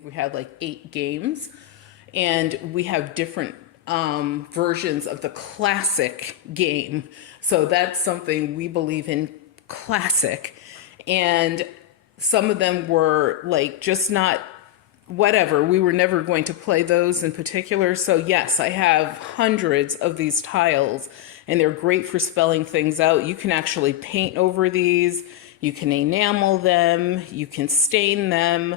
We had like 8 games, and we have different versions of the classic game. So that's something we believe in, classic. And some of them were like just not whatever. We were never going to play those in particular. So, yes, I have hundreds of these tiles, and they're great for spelling things out. You can actually paint over these, you can enamel them, you can stain them,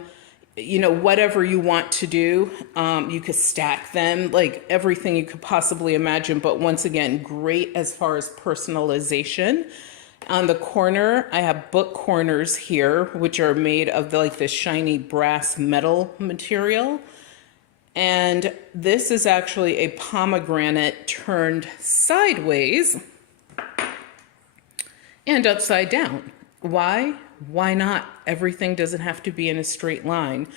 you know, whatever you want to do. You could stack them, like everything you could possibly imagine. But once again, great as far as personalization. On the corner, I have book corners here, which are made of like this shiny brass metal material. And this is actually a pomegranate turned sideways and upside down. Why? Why not? Everything doesn't have to be in a straight line.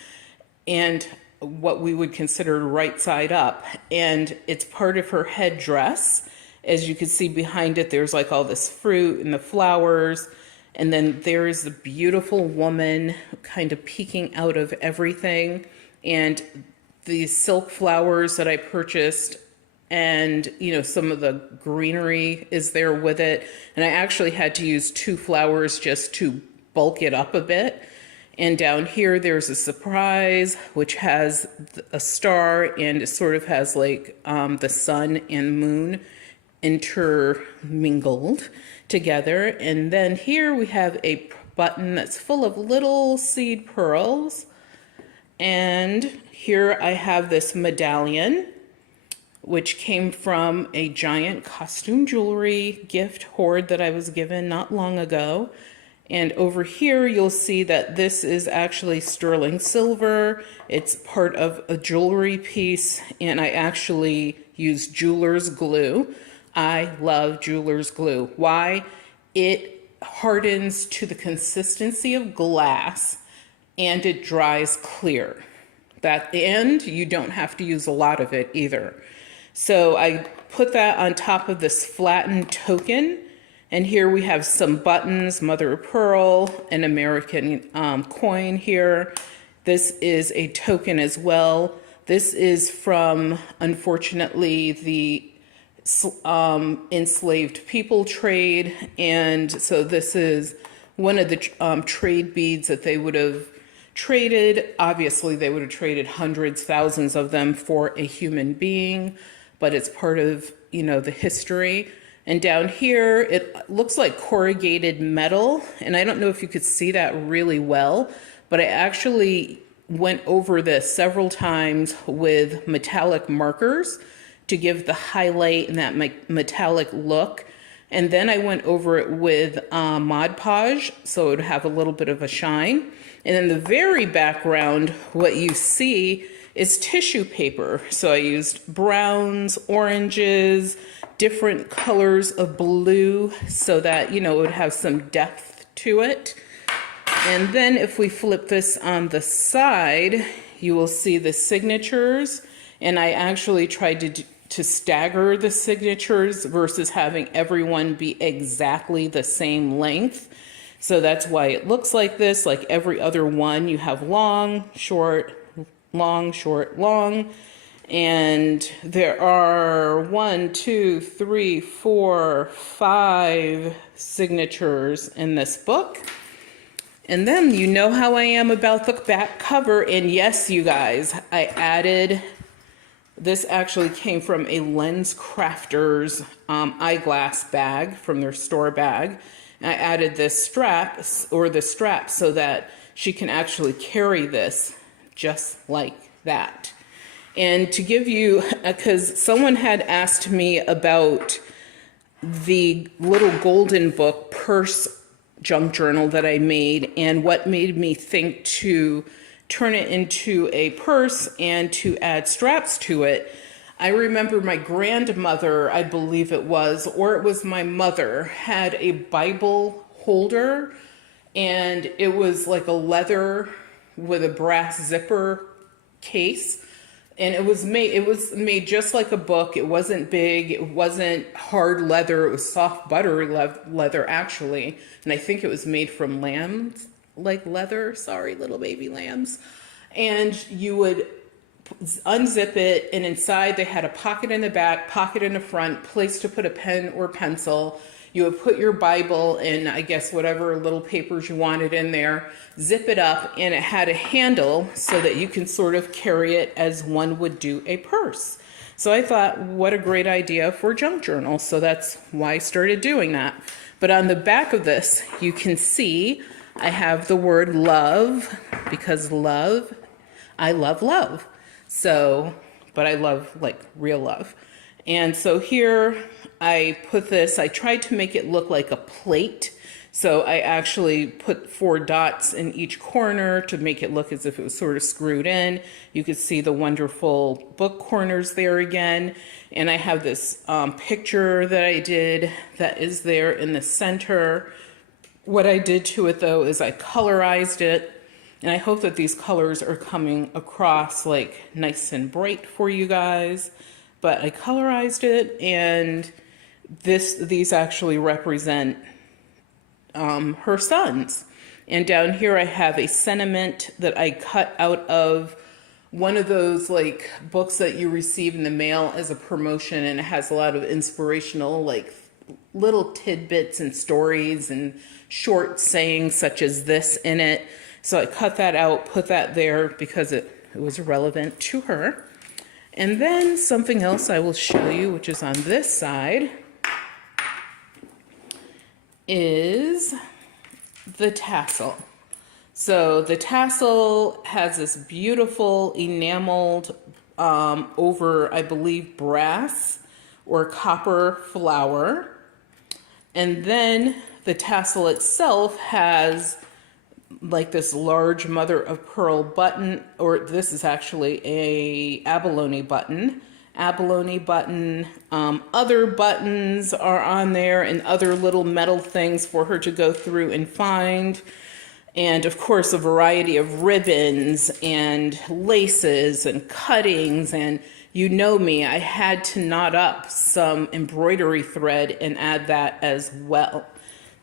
And what we would consider right side up. And it's part of her headdress. As you can see behind it, there's like all this fruit and the flowers. And then there's the beautiful woman kind of peeking out of everything. And these silk flowers that I purchased, and you know, some of the greenery is there with it. And I actually had to use 2 flowers just to bulk it up a bit. And down here, there's a surprise, which has a star, and it sort of has like the sun and moon intermingled together. And then here we have a button that's full of little seed pearls. And here I have this medallion, which came from a giant costume jewelry gift hoard that I was given not long ago. And over here, you'll see that this is actually sterling silver. It's part of a jewelry piece, and I actually use jeweler's glue. I love jeweler's glue. Why? It hardens to the consistency of glass, and it dries clear. And you don't have to use a lot of it either. So I put that on top of this flattened token. And here we have some buttons, mother of pearl, an American coin here. This is a token as well. This is from, unfortunately, the enslaved people trade. And so this is one of the trade beads that they would have traded. Obviously, they would have traded hundreds, thousands of them for a human being, but it's part of, you know, the history. And down here, it looks like corrugated metal. And I don't know if you could see that really well, but I actually went over this several times with metallic markers to give the highlight and that metallic look. And then I went over it with Mod Podge, so it would have a little bit of a shine. And in the very background, what you see is tissue paper. So I used browns, oranges, different colors of blue so that, you know, it would have some depth to it. And then if we flip this on the side, you will see the signatures. And I actually tried to stagger the signatures versus having everyone be exactly the same length. So that's why it looks like this. Like every other one, you have long, short, long, short, long. And there are 1, 2, 3, 4, 5 signatures in this book. And then you know how I am about the back cover. And yes, you guys, I added, this actually came from a Lens Crafters eyeglass bag from their store bag. And I added this strap, or the strap, so that she can actually carry this just like that. And to give you, because someone had asked me about the little golden book purse junk journal that I made, and what made me think to turn it into a purse and to add straps to it. I remember my grandmother, I believe it was, or it was my mother, had a Bible holder, and it was like a leather with a brass zipper case. And it was made just like a book. It wasn't big. It wasn't hard leather. It was soft, buttery leather, actually. And I think it was made from lambs, like leather. Sorry, little baby lambs. And you would unzip it, and inside they had a pocket in the back, pocket in the front, place to put a pen or pencil. You would put your Bible and I guess whatever little papers you wanted in there, zip it up, and it had a handle so that you can sort of carry it as one would do a purse. So I thought, what a great idea for junk journals. So that's why I started doing that. But on the back of this, you can see I have the word love, because love, I love love. So, but I love like real love. And so here I put this, I tried to make it look like a plate. So I actually put 4 dots in each corner to make it look as if it was sort of screwed in. You could see the wonderful book corners there again. And I have this picture that I did that is there in the center. What I did to it though is I colorized it. And I hope that these colors are coming across like nice and bright for you guys. But I colorized it, and these actually represent her sons. And down here I have a sentiment that I cut out of one of those like books that you receive in the mail as a promotion, and it has a lot of inspirational like little tidbits and stories and short sayings such as this in it. So I cut that out, put that there because it was relevant to her. And then something else I will show you, which is on this side, is the tassel. So the tassel has this beautiful enameled over, I believe, brass or copper flower. And then the tassel itself has like this large mother of pearl button, or this is actually a abalone button. Other buttons are on there and other little metal things for her to go through and find. And of course, a variety of ribbons and laces and cuttings. And you know me, I had to knot up some embroidery thread and add that as well.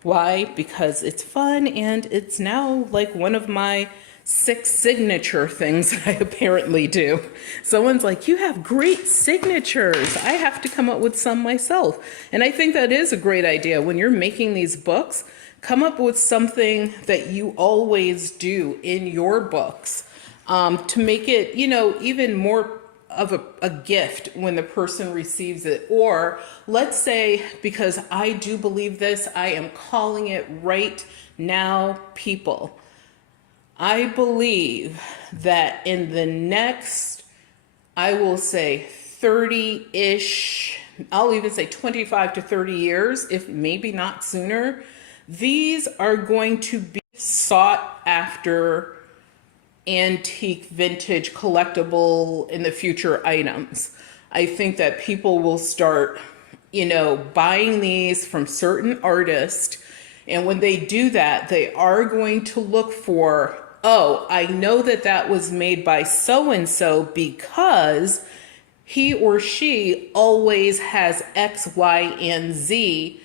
Why? Because it's fun, and it's now like one of my 6 signature things that I apparently do. Someone's like, you have great signatures. I have to come up with some myself. And I think that is a great idea. When you're making these books, come up with something that you always do in your books to make it, you know, even more of a gift when the person receives it. Or let's say, because I do believe this, I am calling it right now, people. I believe that in the next, I will say 30-ish, I'll even say 25 to 30 years, if maybe not sooner, these are going to be sought after antique, vintage, collectible in the future items. I think that people will start, you know, buying these from certain artists. And when they do that, they are going to look for, oh, I know that that was made by so-and-so because he or she always has X, Y, and Z.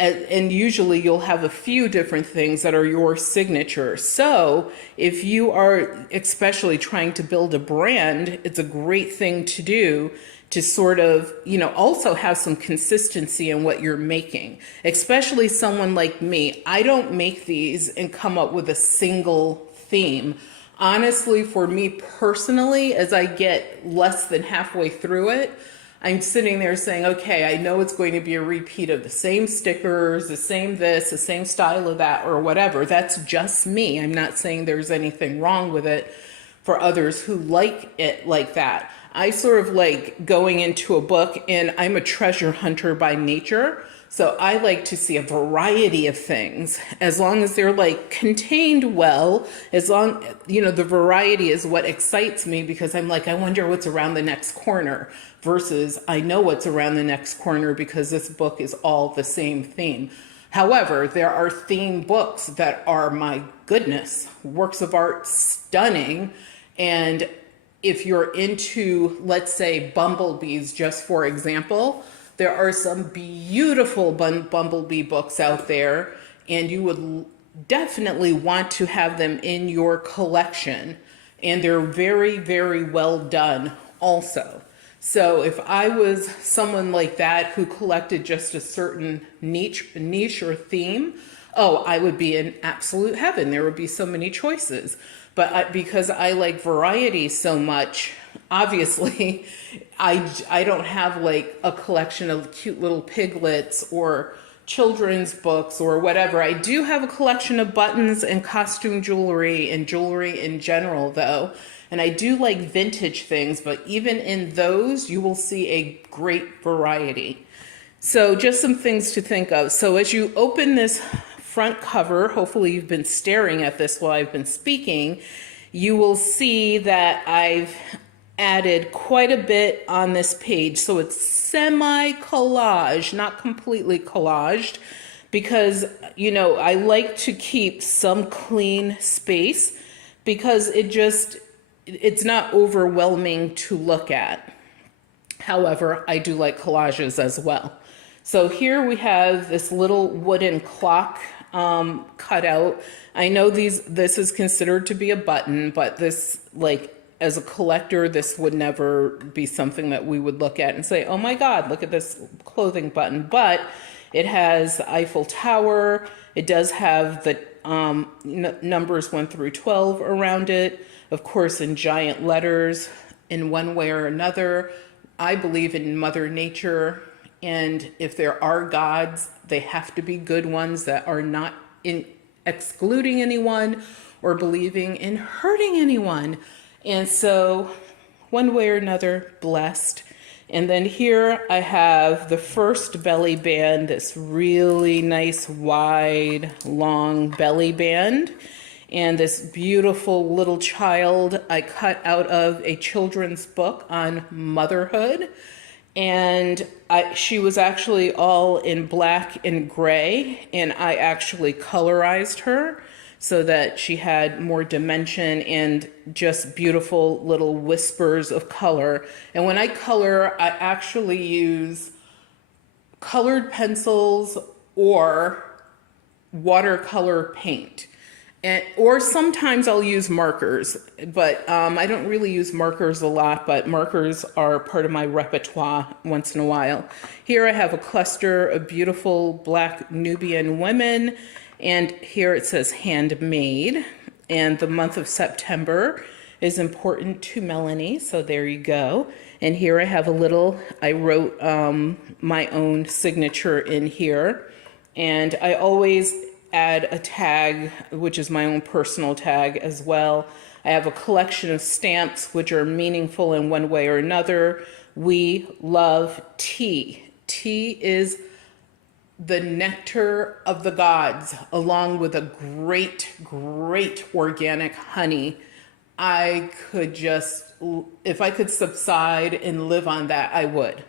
And usually you'll have a few different things that are your signature. So if you are especially trying to build a brand, it's a great thing to do to sort of, you know, also have some consistency in what you're making. Especially someone like me, I don't make these and come up with a single theme. Honestly, for me personally, as I get less than halfway through it, I'm sitting there saying, okay, I know it's going to be a repeat of the same stickers, the same this, the same style of that, or whatever. That's just me. I'm not saying there's anything wrong with it for others who like it like that. I sort of like going into a book, and I'm a treasure hunter by nature. So I like to see a variety of things, as long as they're like contained well, as long, you know, the variety is what excites me, because I'm like, I wonder what's around the next corner, versus I know what's around the next corner because this book is all the same theme. However, there are theme books that are, my goodness, works of art, stunning. And if you're into, let's say, bumblebees, just for example, there are some beautiful bumblebee books out there, and you would definitely want to have them in your collection. And they're very, very well done also. So if I was someone like that who collected just a certain niche or theme, oh, I would be in absolute heaven. There would be so many choices. But because I like variety so much, obviously, I don't have like a collection of cute little piglets or children's books or whatever. I do have a collection of buttons and costume jewelry and jewelry in general, though. And I do like vintage things, but even in those, you will see a great variety. So just some things to think of. So as you open this front cover, hopefully you've been staring at this while I've been speaking, you will see that I've added quite a bit on this page. So it's semi-collage, not completely collaged, because, you know, I like to keep some clean space because it's not overwhelming to look at. However, I do like collages as well. So here we have this little wooden clock cutout. I know this is considered to be a button, but this, like, as a collector, this would never be something that we would look at and say, oh my God, look at this clothing button. But it has Eiffel Tower. It does have the numbers 1 through 12 around it. Of course, in giant letters, in one way or another. I believe in Mother Nature, and if there are gods, they have to be good ones that are not excluding anyone or believing in hurting anyone. And so, one way or another, blessed. And then here I have the first belly band, this really nice, wide, long belly band. And this beautiful little child I cut out of a children's book on motherhood. And she was actually all in black and gray, and I actually colorized her so that she had more dimension and just beautiful little whispers of color. And when I color, I actually use colored pencils or watercolor paint. Or sometimes I'll use markers, but I don't really use markers a lot, but markers are part of my repertoire once in a while. Here I have a cluster of beautiful black Nubian women, and here it says handmade, and the month of September is important to Melanie, so there you go. And here I have I wrote my own signature in here, and I always add a tag, which is my own personal tag as well. I have a collection of stamps which are meaningful in one way or another. We love tea. Tea is the nectar of the gods, along with a great, great organic honey. I could just, if I could subside and live on that, I would.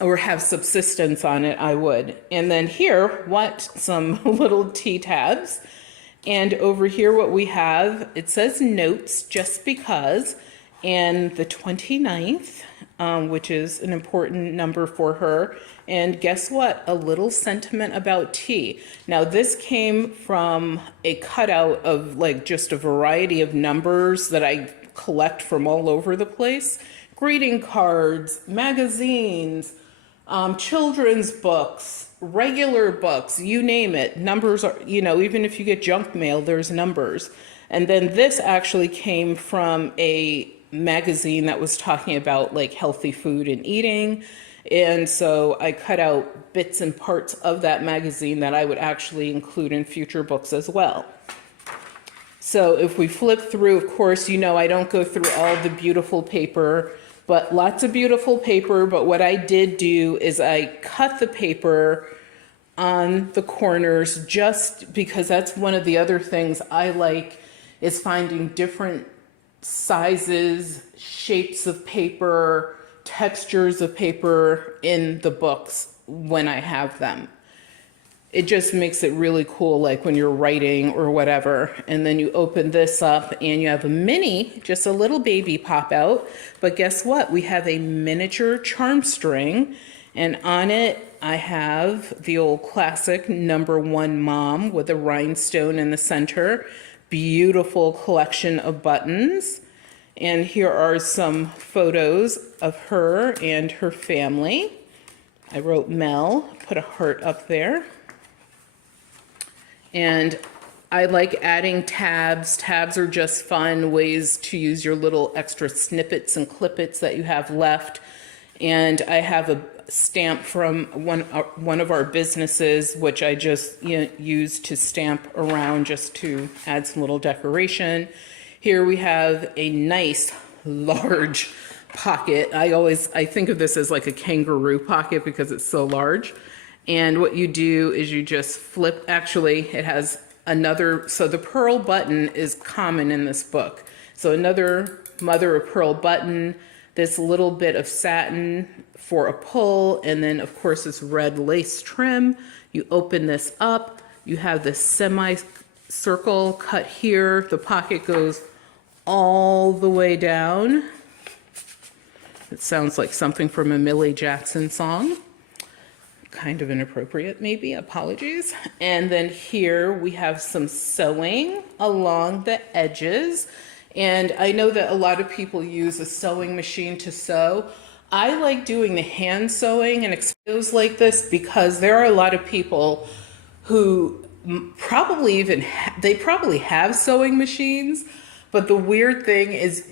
Or have subsistence on it, I would. And then here, some little tea tabs. And over here what we have, it says notes just because, and the 29th, which is an important number for her. And guess what? A little sentiment about tea. Now this came from a cutout of like just a variety of numbers that I collect from all over the place. Greeting cards, magazines, children's books, regular books, you name it. Numbers are, even if you get junk mail, there's numbers. And then this actually came from a magazine that was talking about like healthy food and eating. And so I cut out bits and parts of that magazine that I would actually include in future books as well. So if we flip through, of course, I don't go through all the beautiful paper, but lots of beautiful paper. But what I did do is I cut the paper on the corners just because that's one of the other things I like is finding different sizes, shapes of paper, textures of paper in the books when I have them. It just makes it really cool, like when you're writing or whatever. And then you open this up and you have a mini, just a little baby pop out. But guess what? We have a miniature charm string. And on it, I have the old classic #1 mom with a rhinestone in the center. beautiful collection of buttons. And here are some photos of her and her family. I wrote Mel, put a heart up there. And I like adding tabs. Tabs are just fun ways to use your little extra snippets and clippets that you have left. And I have a stamp from one of our businesses, which I just use to stamp around just to add some little decoration. Here we have a nice large pocket. I think of this as like a kangaroo pocket because it's so large. And what you do is you just flip, actually it has another, so the pearl button is common in this book. So another mother of pearl button, this little bit of satin for a pull, and then of course this red lace trim. You open this up, you have this semicircle cut here. The pocket goes all the way down. It sounds like something from a Millie Jackson song. Kind of inappropriate, maybe, apologies. And then here we have some sewing along the edges. And I know that a lot of people use a sewing machine to sew. I like doing the hand sewing and expose like this because there are a lot of people who probably they probably have sewing machines, but the weird thing is,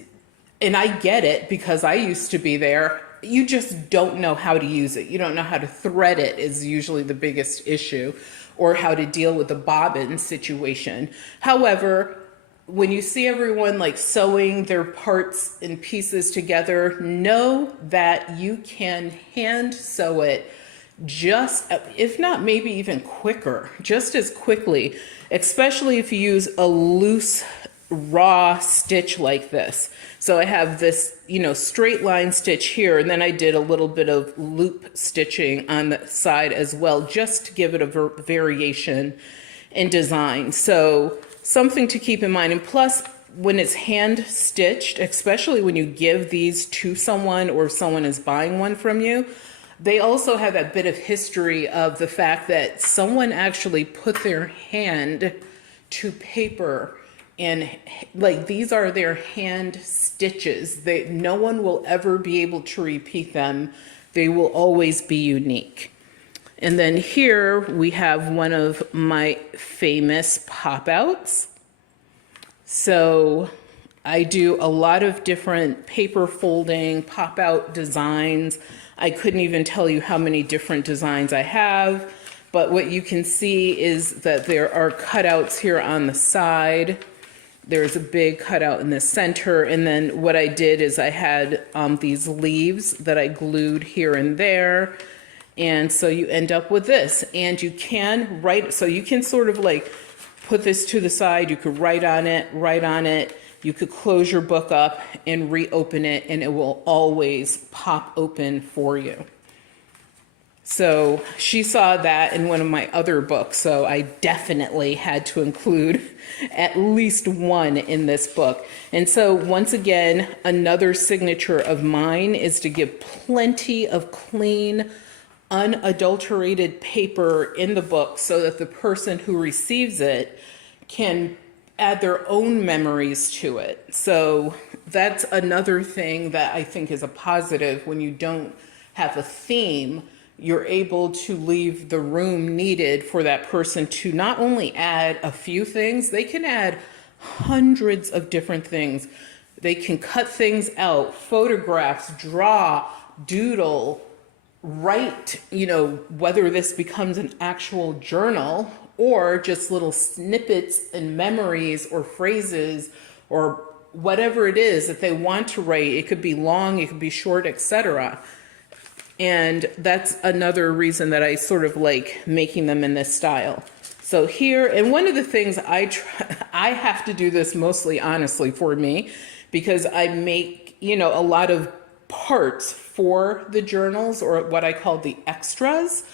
and I get it because I used to be there, you just don't know how to use it. You don't know how to thread it is usually the biggest issue, or how to deal with the bobbin situation. However, when you see everyone like sewing their parts and pieces together, know that you can hand sew it just, if not maybe even quicker, just as quickly, especially if you use a loose raw stitch like this. So I have this, straight line stitch here, and then I did a little bit of loop stitching on the side as well, just to give it a variation in design. So something to keep in mind. And plus, when it's hand stitched, especially when you give these to someone or someone is buying one from you, they also have that bit of history of the fact that someone actually put their hand to paper, and like these are their hand stitches. No one will ever be able to repeat them. They will always be unique. And then here we have one of my famous pop-outs. So I do a lot of different paper folding, pop-out designs. I couldn't even tell you how many different designs I have, but what you can see is that there are cutouts here on the side. There's a big cutout in the center, and then what I did is I had these leaves that I glued here and there, and so you end up with this. And you can write, so you can sort of like put this to the side, you could write on it, you could close your book up and reopen it, and it will always pop open for you. So she saw that in one of my other books, so I definitely had to include at least one in this book. And so once again, another signature of mine is to give plenty of clean, unadulterated paper in the book so that the person who receives it can add their own memories to it. So that's another thing that I think is a positive. When you don't have a theme, you're able to leave the room needed for that person to not only add a few things, they can add hundreds of different things. They can cut things out, photographs, draw, doodle, write, whether this becomes an actual journal or just little snippets and memories or phrases or whatever it is that they want to write. It could be long, it could be short, etc. And that's another reason that I sort of like making them in this style. So here, and one of the things I have to do this mostly honestly for me, because I make, a lot of parts for the journals, or what I call the extras.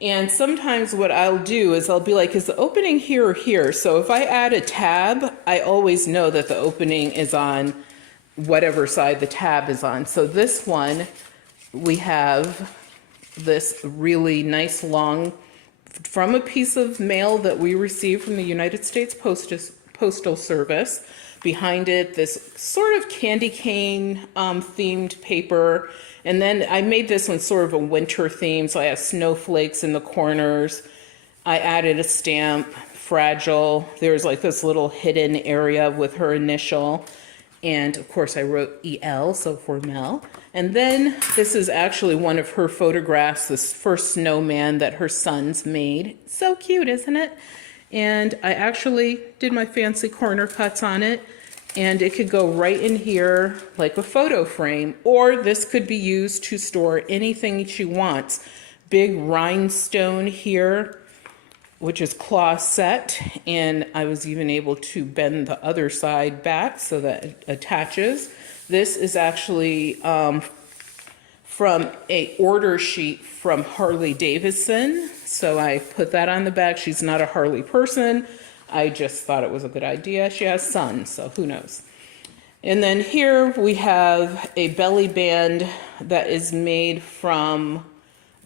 And sometimes what I'll do is I'll be like, is the opening here or here? So if I add a tab, I always know that the opening is on whatever side the tab is on. So this one, we have this really nice long, from a piece of mail that we received from the United States Postal Service. Behind it, this sort of candy cane themed paper. And then I made this one sort of a winter theme, so I have snowflakes in the corners. I added a stamp, fragile. There's like this little hidden area with her initial. And of course I wrote EL, so for Mel. And then this is actually one of her photographs, this first snowman that her sons made. So cute, isn't it? And I actually did my fancy corner cuts on it, and it could go right in here like a photo frame, or this could be used to store anything she wants. Big rhinestone here, which is claw set, and I was even able to bend the other side back so that it attaches. This is actually from a order sheet from Harley Davidson, so I put that on the back. She's not a Harley person. I just thought it was a good idea. She has sons, so who knows. And then here we have a belly band that is made from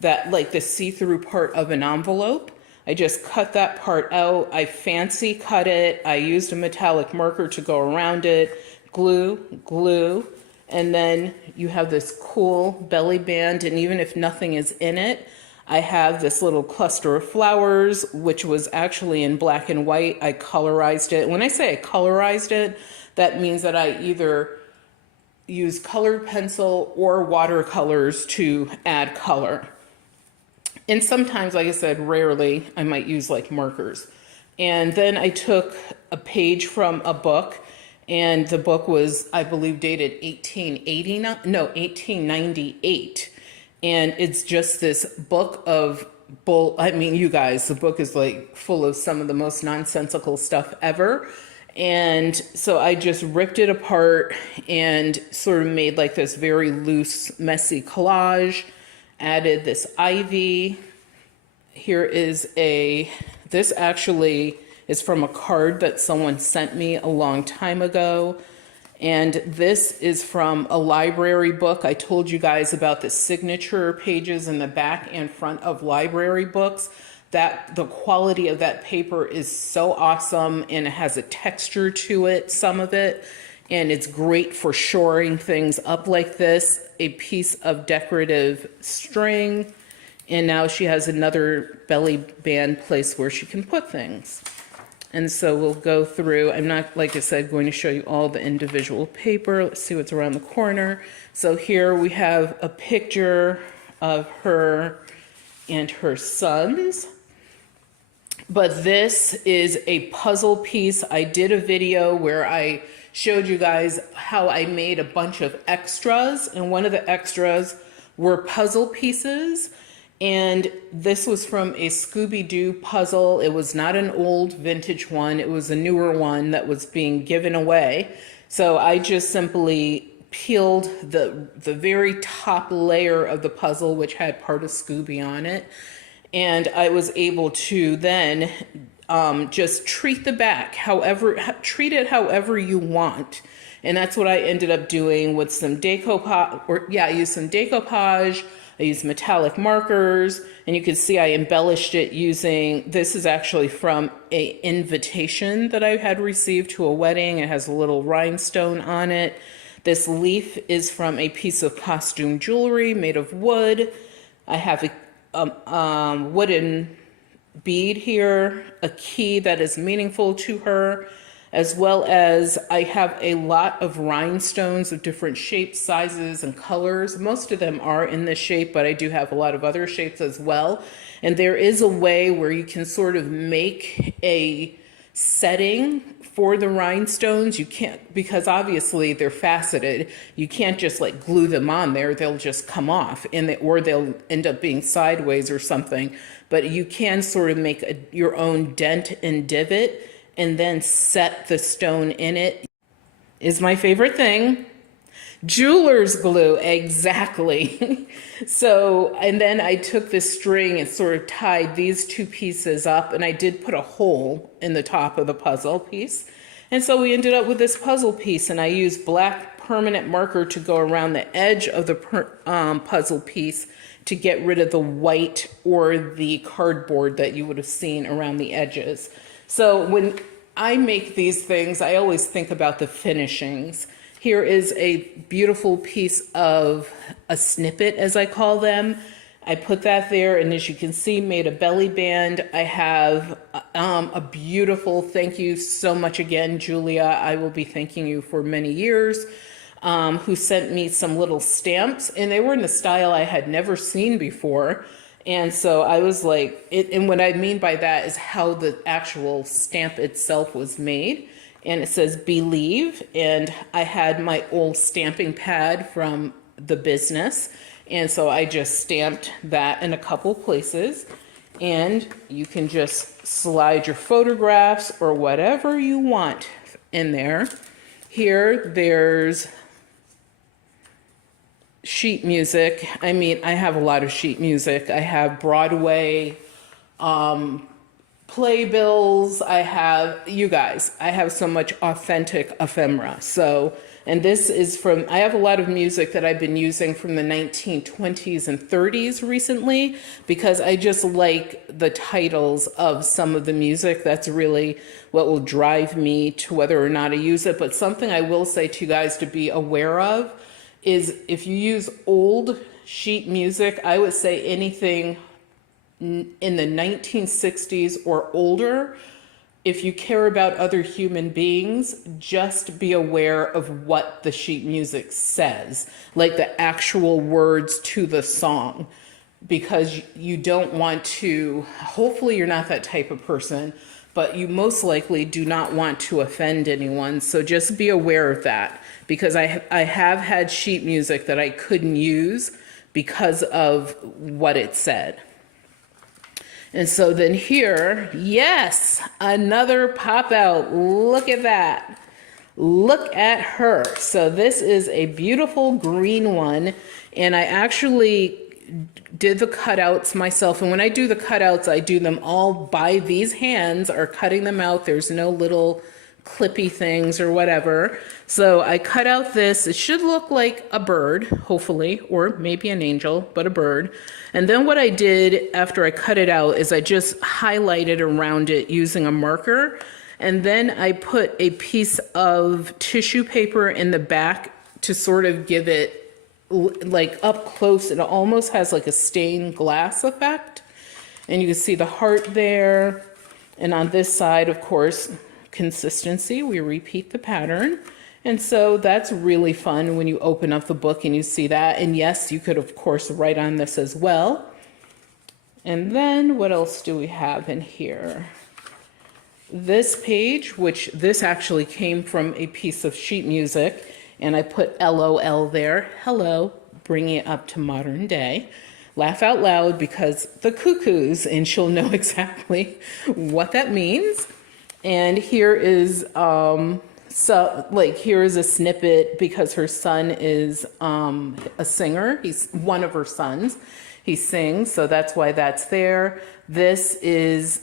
that, like the see-through part of an envelope. I just cut that part out. I fancy cut it. I used a metallic marker to go around it. Glue. And then you have this cool belly band, and even if nothing is in it, I have this little cluster of flowers, which was actually in black and white. I colorized it. When I say I colorized it, that means that I either use colored pencil or watercolors to add color. And sometimes, like I said, rarely, I might use like markers. And then I took a page from a book, and the book was, I believe, dated 1898. And it's just this book of I mean, you guys, the book is like full of some of the most nonsensical stuff ever. And so I just ripped it apart and sort of made like this very loose, messy collage. Added this ivy. Here is this actually is from a card that someone sent me a long time ago. And this is from a library book. I told you guys about the signature pages in the back and front of library books. That the quality of that paper is so awesome, and it has a texture to it, some of it. And it's great for shoring things up like this. A piece of decorative string, and now she has another belly band place where she can put things. And so we'll go through. I'm not, like I said, going to show you all the individual paper. Let's see what's around the corner. So here we have a picture of her and her sons. But this is a puzzle piece. I did a video where I showed you guys how I made a bunch of extras, and one of the extras were puzzle pieces. And this was from a Scooby-Doo puzzle. It was not an old vintage one. It was a newer one that was being given away. So I just simply peeled the very top layer of the puzzle, which had part of Scooby on it. And I was able to then just treat the back, treat it however you want. And that's what I ended up doing with some decoupage, I used some decoupage. I used metallic markers, and you can see I embellished it using, this is actually from an invitation that I had received to a wedding. It has a little rhinestone on it. This leaf is from a piece of costume jewelry made of wood. I have a wooden bead here, a key that is meaningful to her, as well as I have a lot of rhinestones of different shapes, sizes, and colors. Most of them are in this shape, but I do have a lot of other shapes as well. And there is a way where you can sort of make a setting for the rhinestones. You can't, because obviously they're faceted. You can't just like glue them on there. They'll just come off, or they'll end up being sideways or something. But you can sort of make your own dent and divot, and then set the stone in it. Is my favorite thing. Jeweler's glue, exactly. So, and then I took this string and sort of tied these two pieces up, and I did put a hole in the top of the puzzle piece. And so we ended up with this puzzle piece, and I used black permanent marker to go around the edge of the puzzle piece to get rid of the white or the cardboard that you would have seen around the edges. So when I make these things, I always think about the finishings. Here is a beautiful piece of a snippet, as I call them. I put that there, and as you can see, made a belly band. I have a beautiful, thank you so much again, Julia. I will be thanking you for many years, who sent me some little stamps, and they were in a style I had never seen before. And so I was like, and what I mean by that is how the actual stamp itself was made. And it says believe, and I had my old stamping pad from the business, and so I just stamped that in a couple places. And you can just slide your photographs or whatever you want in there. Here, there's sheet music. I mean, I have a lot of sheet music. I have Broadway playbills. I have, you guys, I have so much authentic ephemera. So, and this is from, I have a lot of music that I've been using from the 1920s and 30s recently, because I just like the titles of some of the music. That's really what will drive me to whether or not I use it. But something I will say to you guys to be aware of is if you use old sheet music, I would say anything in the 1960s or older, if you care about other human beings, just be aware of what the sheet music says, like the actual words to the song, because you don't want to, hopefully you're not that type of person, but you most likely do not want to offend anyone. So just be aware of that, because I have had sheet music that I couldn't use because of what it said. And so then here, yes, another pop out. Look at that. Look at her. So this is a beautiful green one. And I actually did the cutouts myself. And when I do the cutouts, I do them all by these hands or cutting them out. There's no little clippy things or whatever. So I cut out this. It should look like a bird, hopefully, or maybe an angel, but a bird. And then what I did after I cut it out is I just highlighted around it using a marker. And then I put a piece of tissue paper in the back to sort of give it like up close. It almost has like a stained glass effect. And you can see the heart there. And on this side, of course, consistency, we repeat the pattern. And so that's really fun when you open up the book and you see that. And yes, you could, of course, write on this as well. And then what else do we have in here? This page, which this actually came from a piece of sheet music, and I put LOL there, hello, bringing it up to modern day. Laugh out loud because the cuckoos, and she'll know exactly what that means. And here is here is a snippet because her son is a singer. He's one of her sons. He sings, so that's why that's there. This is,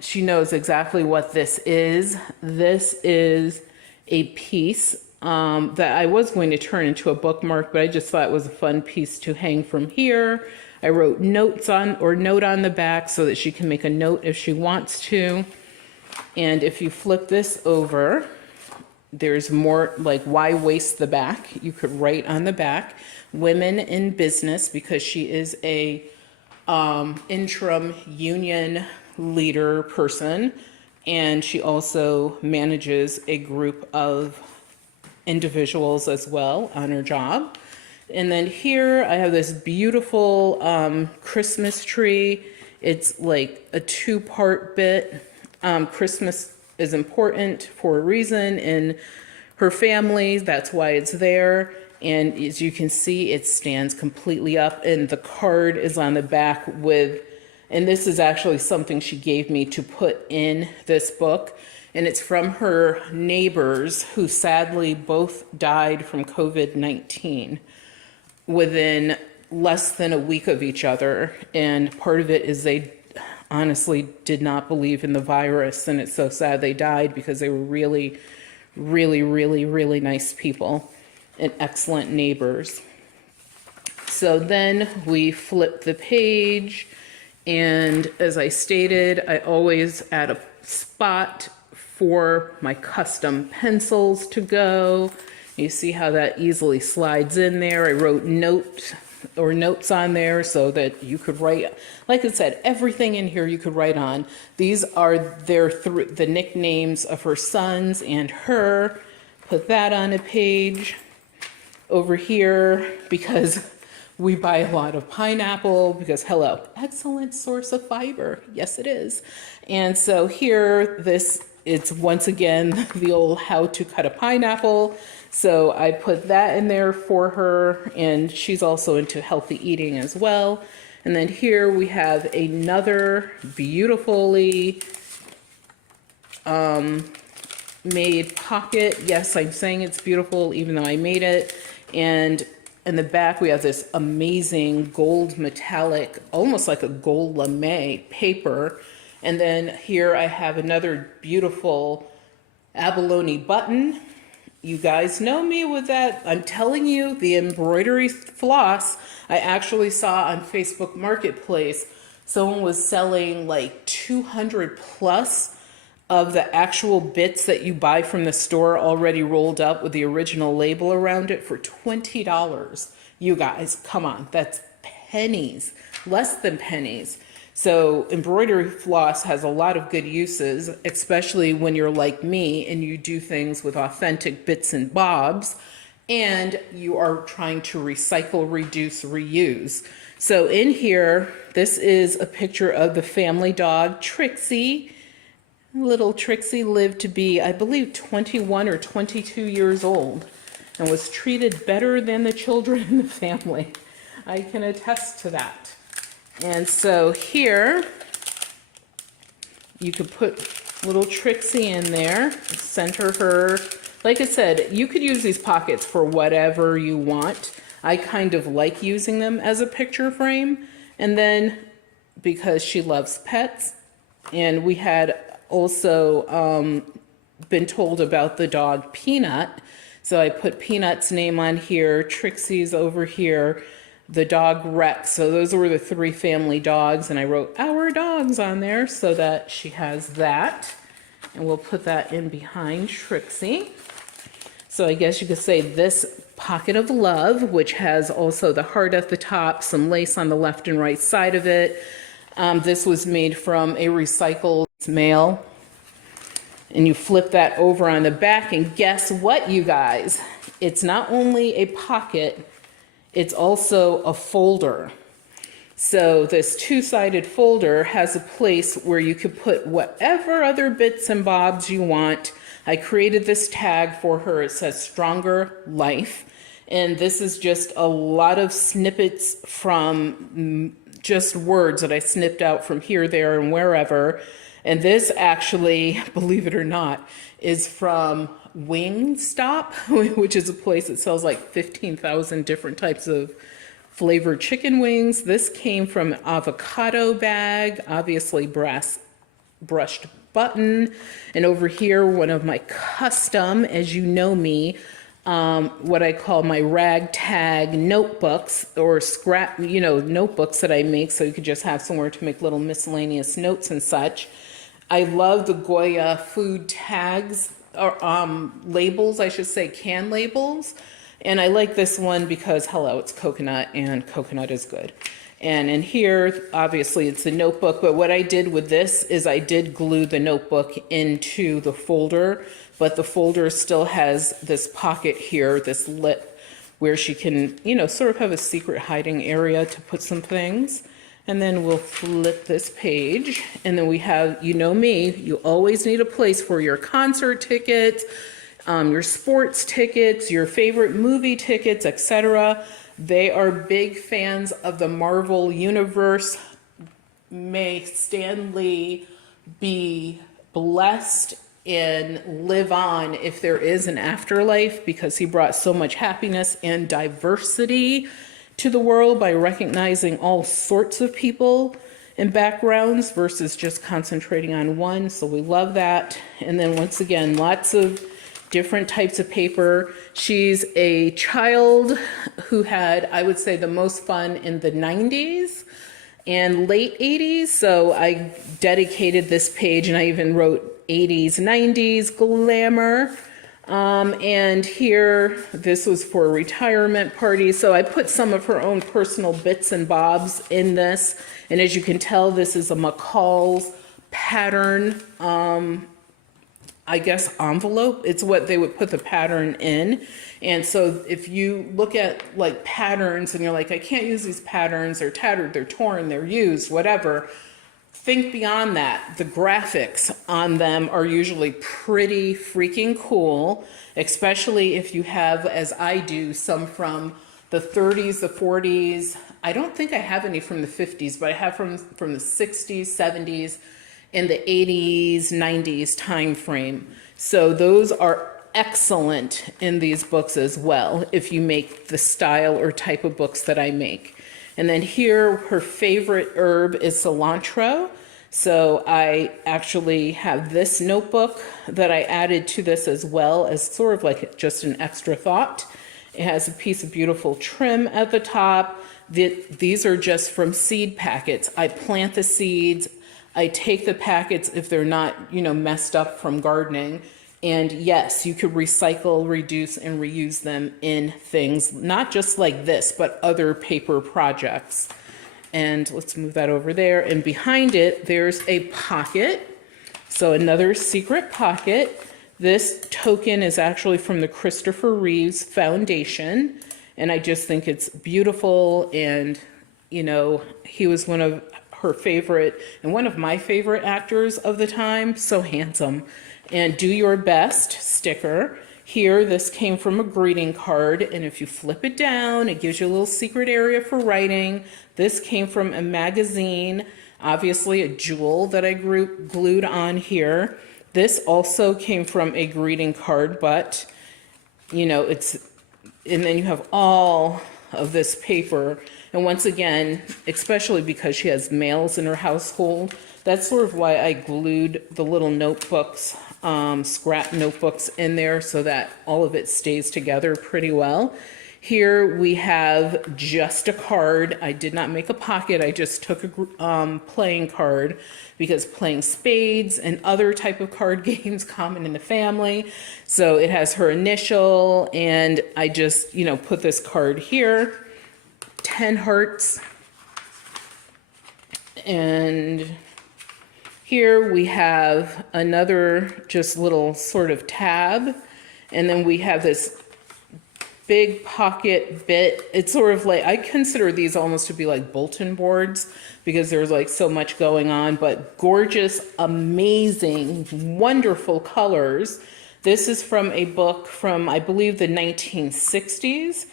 she knows exactly what this is. This is a piece that I was going to turn into a bookmark, but I just thought it was a fun piece to hang from here. I wrote note on the back so that she can make a note if she wants to. And if you flip this over, there's more like why waste the back. You could write on the back, women in business, because she is a interim union leader person. And she also manages a group of individuals as well on her job. And then here I have this beautiful Christmas tree. It's like a two-part bit. Christmas is important for a reason in her family. That's why it's there. And as you can see, it stands completely up, and the card is on the back with, and this is actually something she gave me to put in this book. And it's from her neighbors who sadly both died from COVID-19 within less than a week of each other. And part of it is they honestly did not believe in the virus, and it's so sad they died because they were really, really, really, really nice people and excellent neighbors. So then we flip the page, and as I stated, I always add a spot for my custom pencils to go. You see how that easily slides in there. I wrote notes on there so that you could write, like I said, everything in here you could write on. These are the nicknames of her sons and her. Put that on a page over here because we buy a lot of pineapple because, hello, excellent source of fiber. Yes, it is. And so here, it's once again the old how to cut a pineapple. So I put that in there for her, and she's also into healthy eating as well. And then here we have another beautifully made pocket. Yes, I'm saying it's beautiful even though I made it. And in the back we have this amazing gold metallic, almost like a gold lame paper. And then here I have another beautiful abalone button. You guys know me with that. I'm telling you, the embroidery floss, I actually saw on Facebook Marketplace, someone was selling like 200 plus of the actual bits that you buy from the store already rolled up with the original label around it for $20. You guys, come on, that's pennies, less than pennies. So embroidery floss has a lot of good uses, especially when you're like me and you do things with authentic bits and bobs and you are trying to recycle, reduce, reuse. So in here, this is a picture of the family dog, Trixie. Little Trixie lived to be, I believe, 21 or 22 years old and was treated better than the children in the family. I can attest to that. And so here, you could put little Trixie in there, center her. Like I said, you could use these pockets for whatever you want. I kind of like using them as a picture frame. And then, because she loves pets, and we had also been told about the dog Peanut. So I put Peanut's name on here, Trixie's over here, the dog Rex. So those were the three family dogs, and I wrote our dogs on there so that she has that. And we'll put that in behind Trixie. So I guess you could say this pocket of love, which has also the heart at the top, some lace on the left and right side of it. This was made from a recycled mail. And you flip that over on the back, and guess what, you guys? It's not only a pocket, it's also a folder. So this two-sided folder has a place where you could put whatever other bits and bobs you want. I created this tag for her. It says Stronger Life. And this is just a lot of snippets from just words that I snipped out from here, there, and wherever. And this actually, believe it or not, is from Wingstop, which is a place that sells like 15,000 different types of flavored chicken wings. This came from an avocado bag, obviously brushed button. And over here, one of my custom, as you know me, what I call my ragtag notebooks or scrap, notebooks that I make so you could just have somewhere to make little miscellaneous notes and such. I love the Goya food tags, or labels, I should say, can labels. And I like this one because, hello, it's coconut, and coconut is good. And in here, obviously, it's a notebook. But what I did with this is I did glue the notebook into the folder. But the folder still has this pocket here, this lip, where she can, sort of have a secret hiding area to put some things. And then we'll flip this page. And then we have, you know me, you always need a place for your concert tickets, your sports tickets, your favorite movie tickets, etc. They are big fans of the Marvel Universe. May Stan Lee be blessed and live on if there is an afterlife, because he brought so much happiness and diversity to the world by recognizing all sorts of people and backgrounds versus just concentrating on one. So we love that. And then once again, lots of different types of paper. She's a child who had, I would say, the most fun in the 90s and late 80s. So I dedicated this page, and I even wrote 80s, 90s glamour. And here, this was for a retirement party. So I put some of her own personal bits and bobs in this. And as you can tell, this is a McCall's pattern, I guess, envelope. It's what they would put the pattern in. And so if you look at like patterns and you're like, I can't use these patterns, they're tattered, they're torn, they're used, whatever. Think beyond that. The graphics on them are usually pretty freaking cool, especially if you have, as I do, some from the 30s, the 40s. I don't think I have any from the 50s, but I have from the 60s, 70s, and the 80s, 90s time frame. So those are excellent in these books as well, if you make the style or type of books that I make. And then here, her favorite herb is cilantro. So I actually have this notebook that I added to this as well as sort of like just an extra thought. It has a piece of beautiful trim at the top. These are just from seed packets. I plant the seeds. I take the packets if they're not, you know, messed up from gardening. And yes, you could recycle, reduce, and reuse them in things, not just like this, but other paper projects. And let's move that over there. And behind it, there's a pocket. So another secret pocket. This token is actually from the Christopher Reeves Foundation. And I just think it's beautiful. And, you know, he was one of her favorite and one of my favorite actors of the time. So handsome. And do your best sticker. Here, this came from a greeting card, and if you flip it down, it gives you a little secret area for writing. This came from a magazine, obviously a jewel that I glued on here. This also came from a greeting card, but, you know, and then you have all of this paper. And once again, especially because she has males in her household, that's sort of why I glued the little notebooks, scrap notebooks in there so that all of it stays together pretty well. Here we have just a card. I did not make a pocket. I just took a playing card because playing spades and other type of card games common in the family. So it has her initial, and I just, you know, put this card here, 10 hearts. And here we have another just little sort of tab. And then we have this big pocket bit. It's sort of like, I consider these almost to be like bulletin boards because there's like so much going on, but gorgeous, amazing, wonderful colors. This is from a book from, I believe, the 1960s,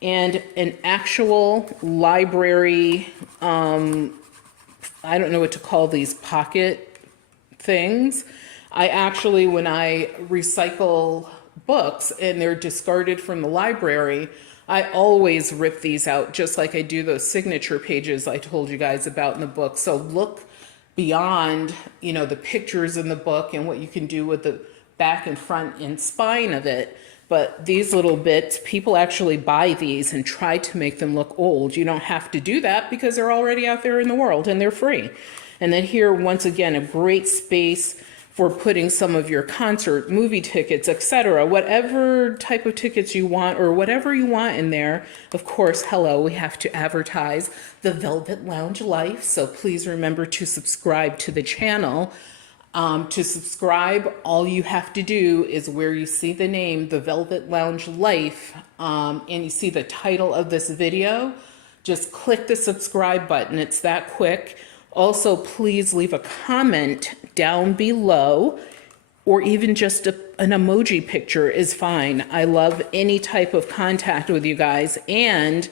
and an actual library, I don't know what to call these pocket things. I actually, when I recycle books and they're discarded from the library, I always rip these out, just like I do those signature pages I told you guys about in the book. So look beyond, you know, the pictures in the book and what you can do with the back and front and spine of it. But these little bits, people actually buy these and try to make them look old. You don't have to do that because they're already out there in the world and they're free. And then here, once again, a great space for putting some of your concert, movie tickets, etc., whatever type of tickets you want or whatever you want in there. Of course, hello, we have to advertise the Velvet Lounge Life, so please remember to subscribe to the channel. To subscribe, all you have to do is where you see the name, the Velvet Lounge Life, and you see the title of this video, just click the subscribe button. It's that quick. Also, please leave a comment down below, or even just an emoji picture is fine. I love any type of contact with you guys, and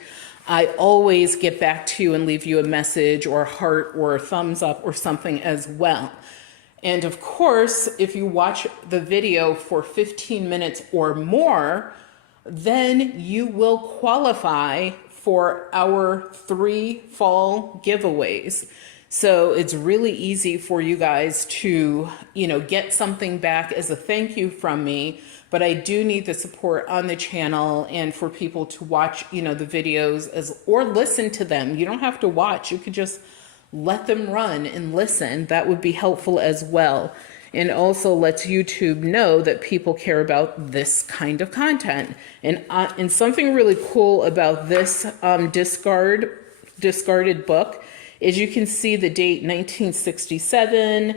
I always get back to you and leave you a message or a heart or a thumbs up or something as well. And of course, if you watch the video for 15 minutes or more, then you will qualify for our 3 fall giveaways. So it's really easy for you guys to, you know, get something back as a thank you from me, but I do need the support on the channel and for people to watch, you know, the videos or listen to them. You don't have to watch, you could just let them run and listen. That would be helpful as well. and also lets YouTube know that people care about this kind of content. And something really cool about this discarded book is you can see the date 1967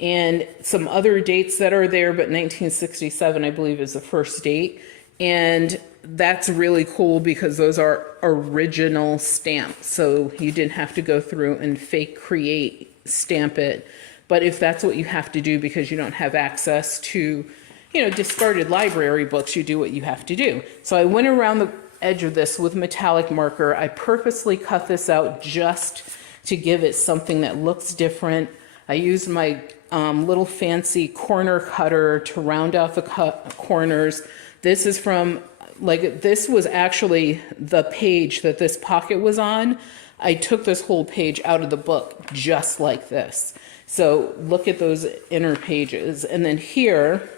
and some other dates that are there, but 1967 I believe is the first date. And that's really cool because those are original stamps. So you didn't have to go through and fake create, stamp it. But if that's what you have to do because you don't have access to, discarded library books, you do what you have to do. So I went around the edge of this with metallic marker. I purposely cut this out just to give it something that looks different. I used my little fancy corner cutter to round out the corners. This is from, this was actually the page that this pocket was on. I took this whole page out of the book just like this. So look at those inner pages. And then here,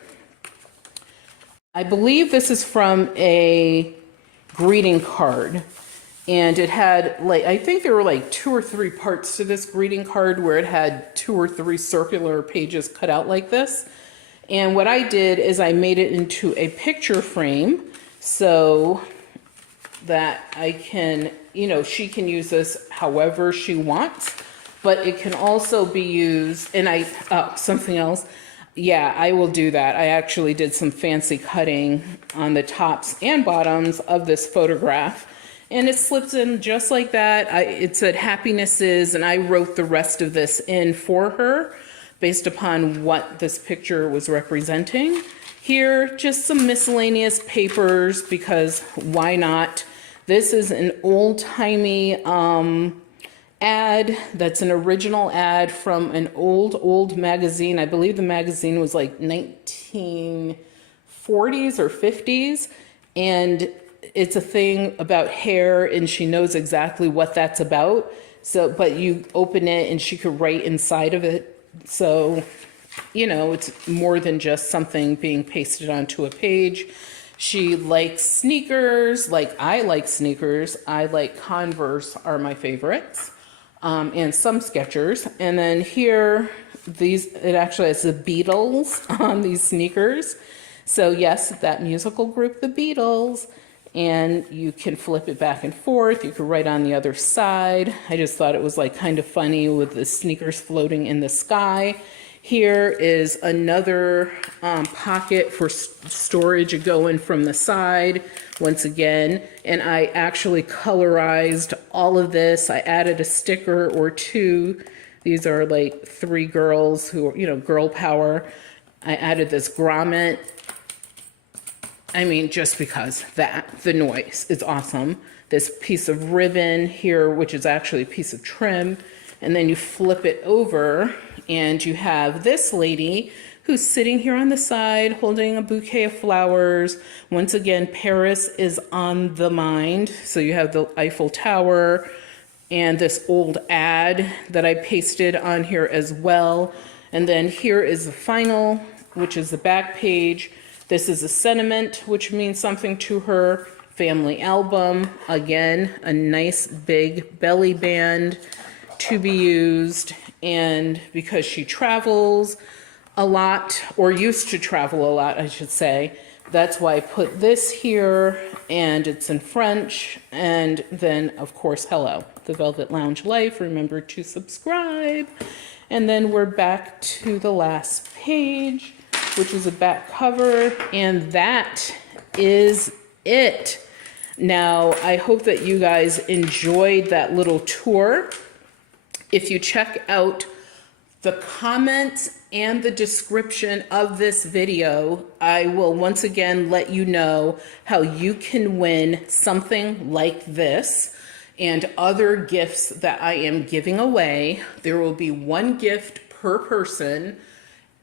I believe this is from a greeting card. And it had I think there were 2 or 3 parts to this greeting card where it had 2 or 3 circular pages cut out like this. And what I did is I made it into a picture frame so that I can, she can use this however she wants, but it can also be used, and something else. Yeah, I will do that. I actually did some fancy cutting on the tops and bottoms of this photograph. And it slips in just like that. It said happiness is, and I wrote the rest of this in for her based upon what this picture was representing. Here, just some miscellaneous papers because why not? This is an old-timey ad that's an original ad from an old magazine. I believe the magazine was 1940s or 50s. And it's a thing about hair, and she knows exactly what that's about. So, but you open it and she could write inside of it. So, it's more than just something being pasted onto a page. She likes sneakers, like I like sneakers. I like Converse are my favorites, and some Skechers. And then here, it actually has the Beatles on these sneakers. So yes, that musical group, the Beatles. And you can flip it back and forth. You can write on the other side. I just thought it was kind of funny with the sneakers floating in the sky. Here is another pocket for storage going from the side once again. And I actually colorized all of this. I added a sticker or 2. These are 3 girls who are, girl power. I added this grommet. I mean, just because the noise is awesome. This piece of ribbon here, which is actually a piece of trim, and then you flip it over and you have this lady who's sitting here on the side holding a bouquet of flowers. Once again, Paris is on the mind. So you have the Eiffel Tower and this old ad that I pasted on here as well. And then here is the final, which is the back page. This is a sentiment, which means something to her. Family album, again, a nice big belly band to be used. And because she travels a lot, or used to travel a lot, I should say, that's why I put this here, and it's in French. And then, of course, hello, the Velvet Lounge Life. Remember to subscribe. And then we're back to the last page, which is a back cover, and that is it. Now, I hope that you guys enjoyed that little tour. If you check out the comments and the description of this video, I will once again let you know how you can win something like this and other gifts that I am giving away. There will be 1 gift per person,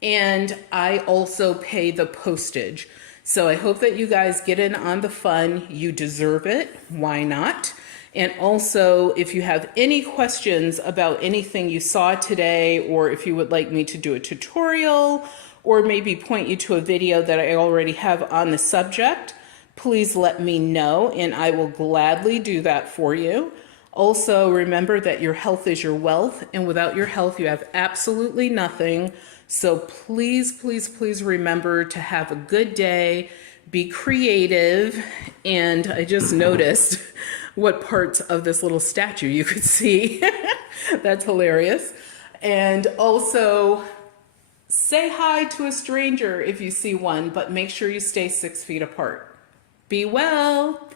and I also pay the postage. So I hope that you guys get in on the fun. You deserve it. Why not? And also, if you have any questions about anything you saw today, or if you would like me to do a tutorial, or maybe point you to a video that I already have on the subject, please let me know, and I will gladly do that for you. Also, remember that your health is your wealth, and without your health, you have absolutely nothing. So please, please, please remember to have a good day, be creative. And I just noticed what parts of this little statue you could see. That's hilarious. And also, say hi to a stranger if you see one, but make sure you stay 6 feet apart. Be well.